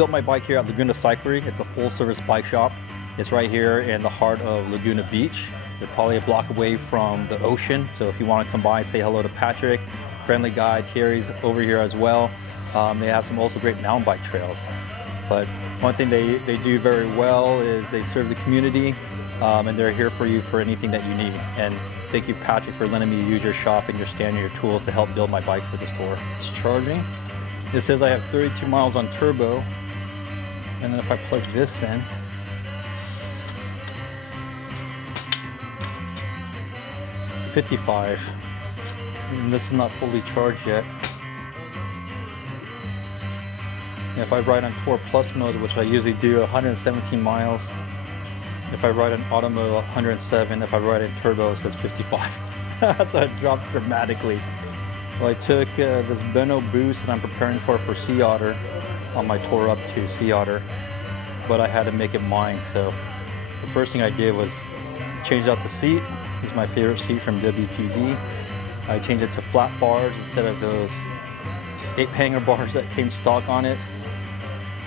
built my bike here at Laguna Cyclery. It's a full-service bike shop. It's right here in the heart of Laguna Beach. They're probably a block away from the ocean. So if you want to come by and say hello to Patrick, friendly guy, Carrie's over here as well. They have some also great mountain bike trails. But one thing they do very well is they serve the community, and they're here for you for anything that you need. And thank you, Patrick, for letting me use your shop and your stand and your tools to help build my bike for the store. It's charging. It says I have 32 miles on turbo. And then if I plug this in, $55. And this is not fully charged yet. And if I ride on Tour Plus mode, which I usually do, 117 miles. If I ride in auto mode, 107. If I ride in turbo, it says 55. So it drops dramatically. Well, I took this Benno boost that I'm preparing for Sea Otter on my tour up to Sea Otter, but I had to make it mine. So the first thing I did was change out the seat. It's my favorite seat from WTD. I changed it to flat bars instead of those 8-hanger bars that came stock on it.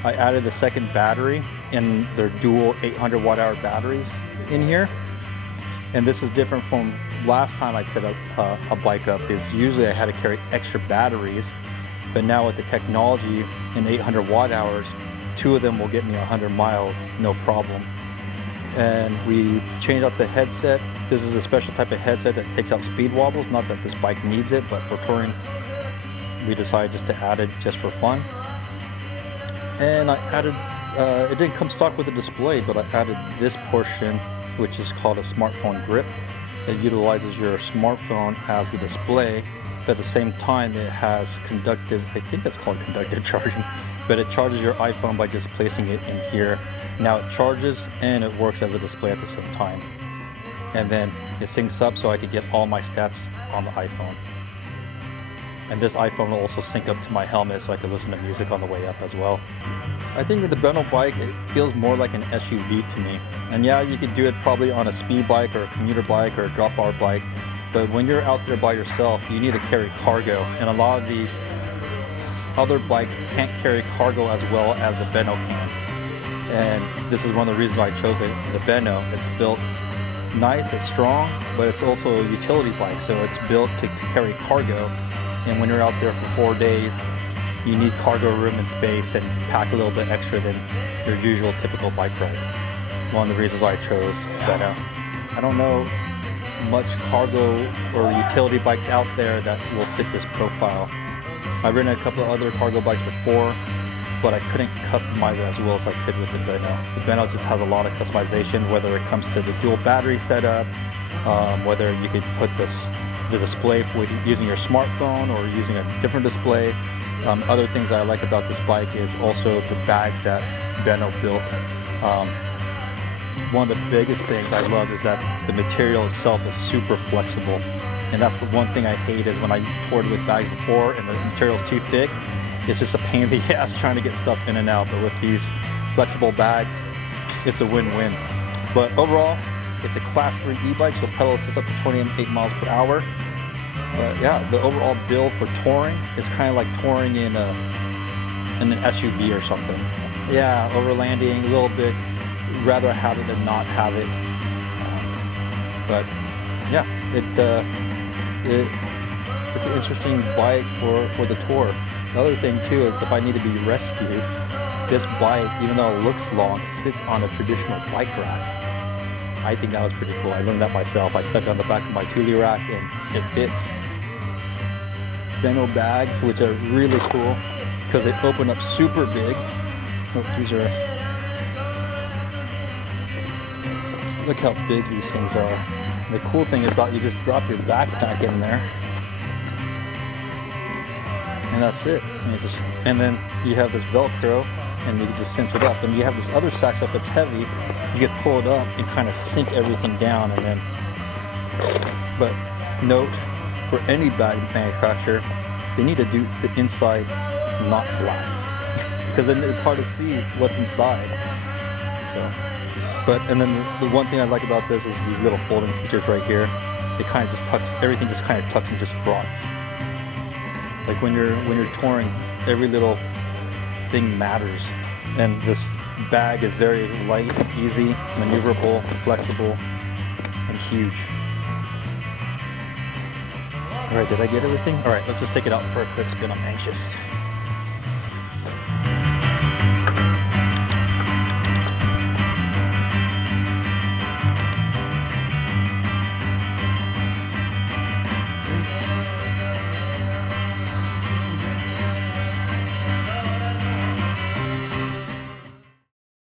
I added the second battery in their dual 800 watt-hour batteries in here. And this is different from last time I set up a bike up, is usually I had to carry extra batteries, but now with the technology in 800 watt-hours, 2 of them will get me 100 miles, no problem. And we changed out the headset. This is a special type of headset that takes out speed wobbles. Not that this bike needs it, but for touring, we decided just to add it just for fun. And I added, it didn't come stock with a display, but I added this portion, which is called a smartphone grip. It utilizes your smartphone as a display, but at the same time it has conductive, I think that's called conductive charging, but it charges your iPhone by just placing it in here. Now it charges and it works as a display at the same time. And then it syncs up so I could get all my stats on the iPhone. And this iPhone will also sync up to my helmet so I can listen to music on the way up as well. I think that the Benno bike, it feels more like an SUV to me. And yeah, you could do it probably on a speed bike or a commuter bike or a drop bar bike. But when you're out there by yourself, you need to carry cargo. And a lot of these other bikes can't carry cargo as well as the Benno can. And this is one of the reasons I chose the Benno. It's built nice, it's strong, but it's also a utility bike. So it's built to carry cargo. And when you're out there for 4 days, you need cargo room and space and pack a little bit extra than your usual typical bike ride. One of the reasons why I chose Benno. I don't know much cargo or utility bikes out there that will fit this profile. I've ridden a couple of other cargo bikes before, but I couldn't customize it as well as I could with the Benno. The Benno just has a lot of customization, whether it comes to the dual battery setup, whether you could put the display for using your smartphone or using a different display. Other things that I like about this bike is also the bags that Benno built. One of the biggest things I love is that the material itself is super flexible. And that's the one thing I hate is when I toured with bags before and the material's too thick. It's just a pain in the ass trying to get stuff in and out. But with these flexible bags, it's a win-win. But overall, it's a class 3 e-bike, so pedal assist up to 28 miles per hour. But yeah, the overall build for touring is kind of like touring in an SUV or something. Yeah, overlanding a little bit, rather have it than not have it. But yeah, it's an interesting bike for the tour. The other thing too is if I need to be rescued, this bike, even though it looks long, sits on a traditional bike rack. I think that was pretty cool. I learned that myself. I stuck it on the back of my Thule rack and it fits. Benno bags, which are really cool because they open up super big. Oh, these are, look how big these things are. The cool thing is about you just drop your backpack in there and that's it. And then you have this Velcro and you can just cinch it up. And you have this other sack stuff that's heavy. You can pull it up and kind of sink everything down. And then, but note, for any bag manufacturer, they need to do the inside not black because then it's hard to see what's inside. So, but and then the one thing I like about this is these little folding features right here. It kind of just tucks, everything just kind of tucks and just drops. Like when you're touring, every little thing matters. And this bag is very light, easy, maneuverable, flexible, and huge. All right, did I get everything? All right, let's just take it out for a quick spin. I'm anxious.